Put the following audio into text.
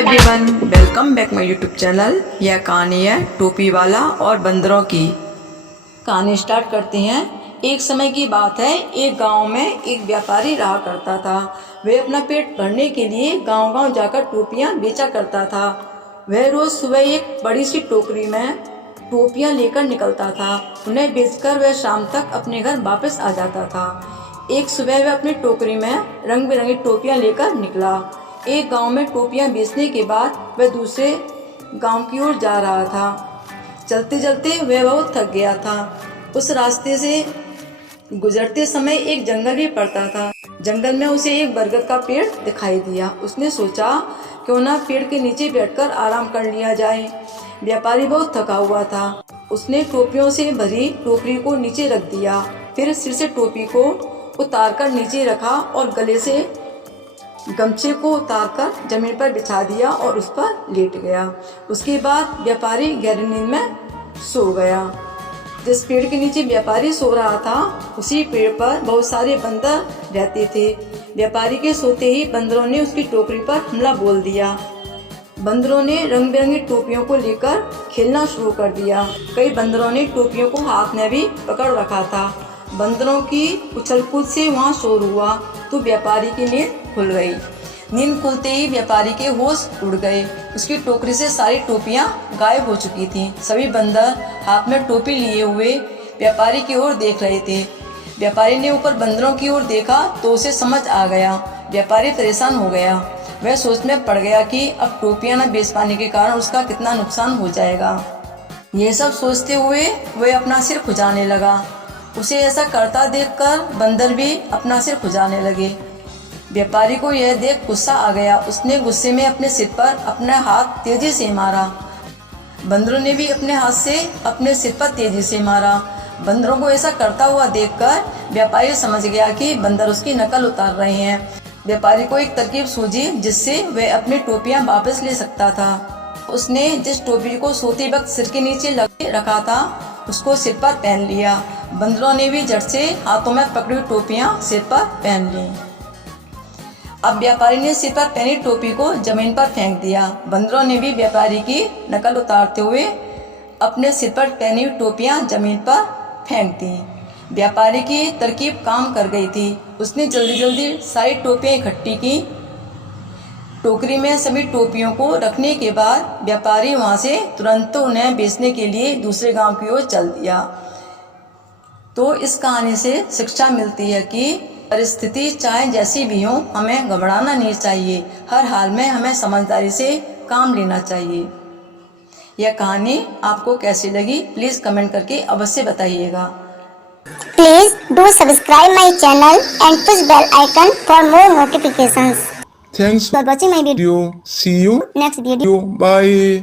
Everyone, welcome back my YouTube channel. यह कहानी है टोपी वाला और बंदरों की। कहानी स्टार्ट करते हैं। एक समय की बात है, एक गांव में एक व्यापारी रहा करता था। वह अपना पेट भरने के लिए गांव-गांव जाकर टोपियां बेचा करता था। वह रोज सुबह एक बड़ी सी टोकरी में टोपियां लेकर निकलता था। उन्हें बेचकर वह शाम तक अपने घर वापस आ जाता था। एक सुबह वह अपनी टोकरी में रंग बिरंगी टोपियां लेकर निकला। एक गांव में टोपियां बेचने के बाद वह दूसरे गांव की ओर जा रहा था। चलते चलते वह बहुत थक गया था। उस रास्ते से गुजरते समय एक जंगल भी पड़ता था। जंगल में उसे एक बरगद का पेड़ दिखाई दिया। उसने सोचा क्यों ना पेड़ के नीचे बैठकर आराम कर लिया जाए। व्यापारी बहुत थका हुआ था। उसने टोपियों से भरी टोकरी को नीचे रख दिया, फिर सिर से टोपी को उतारकर नीचे रखा और गले से गमछे को उतारकर जमीन पर बिछा दिया और उस पर लेट गया। उसके बाद व्यापारी गहरी नींद में सो गया। जिस पेड़ के नीचे व्यापारी सो रहा था, उसी पेड़ पर बहुत सारे बंदर रहते थे। व्यापारी के सोते ही बंदरों ने उसकी टोकरी पर हमला बोल दिया। बंदरों ने रंग बिरंगी टोपियों को लेकर खेलना शुरू कर दिया। कई बंदरों ने टोपियों को हाथ में भी पकड़ रखा था। बंदरों की उछल कूद से वहाँ शोर हुआ तो व्यापारी की नींद खुल गई। नींद खुलते ही व्यापारी के होश उड़ गए। उसकी टोकरी से सारी टोपियां गायब हो चुकी थीं। सभी बंदर हाथ में टोपी लिए हुए व्यापारी की ओर देख रहे थे। व्यापारी ने ऊपर बंदरों की ओर देखा तो उसे समझ आ गया। व्यापारी परेशान हो गया। वह सोच में पड़ गया कि अब टोपियां न बेच पाने के कारण उसका कितना नुकसान हो जाएगा। ये सब सोचते हुए वह अपना सिर खुजाने लगा। उसे ऐसा करता देखकर बंदर भी अपना सिर खुजाने लगे। व्यापारी को यह देख गुस्सा आ गया। उसने गुस्से में अपने सिर पर अपना हाथ तेजी से मारा। बंदरों ने भी अपने हाथ से अपने सिर पर तेजी से मारा। बंदरों को ऐसा करता हुआ देखकर व्यापारी समझ गया कि बंदर उसकी नकल उतार रहे हैं। व्यापारी को एक तरकीब सूझी जिससे वह अपनी टोपियां वापस ले सकता था। उसने जिस टोपी को सोते वक्त सिर के नीचे लगा रखा था, उसको सिर पर पहन लिया। बंदरों ने भी झट से हाथों में पकड़ी हुई टोपियां सिर पर पहन ली। अब व्यापारी ने सिर पर पहनी टोपी को जमीन पर फेंक दिया। बंदरों ने भी व्यापारी की नकल उतारते हुए अपने सिर पर पहनी हुई टोपियां जमीन पर फेंक दी। व्यापारी की तरकीब काम कर गई थी। उसने जल्दी जल्दी सारी टोपियां इकट्ठी की। टोकरी में सभी टोपियों को रखने के बाद व्यापारी वहां से तुरंत उन्हें बेचने के लिए दूसरे गांव की ओर चल दिया। तो इस कहानी से शिक्षा मिलती है कि परिस्थिति चाहे जैसी भी हो, हमें घबराना नहीं चाहिए। हर हाल में हमें समझदारी से काम लेना चाहिए। यह कहानी आपको कैसी लगी, प्लीज़ कमेंट करके अवश्य बताइएगा। Please do subscribe my channel and push bell icon for more notifications. Thanks For watching my video. See you Next video. Bye.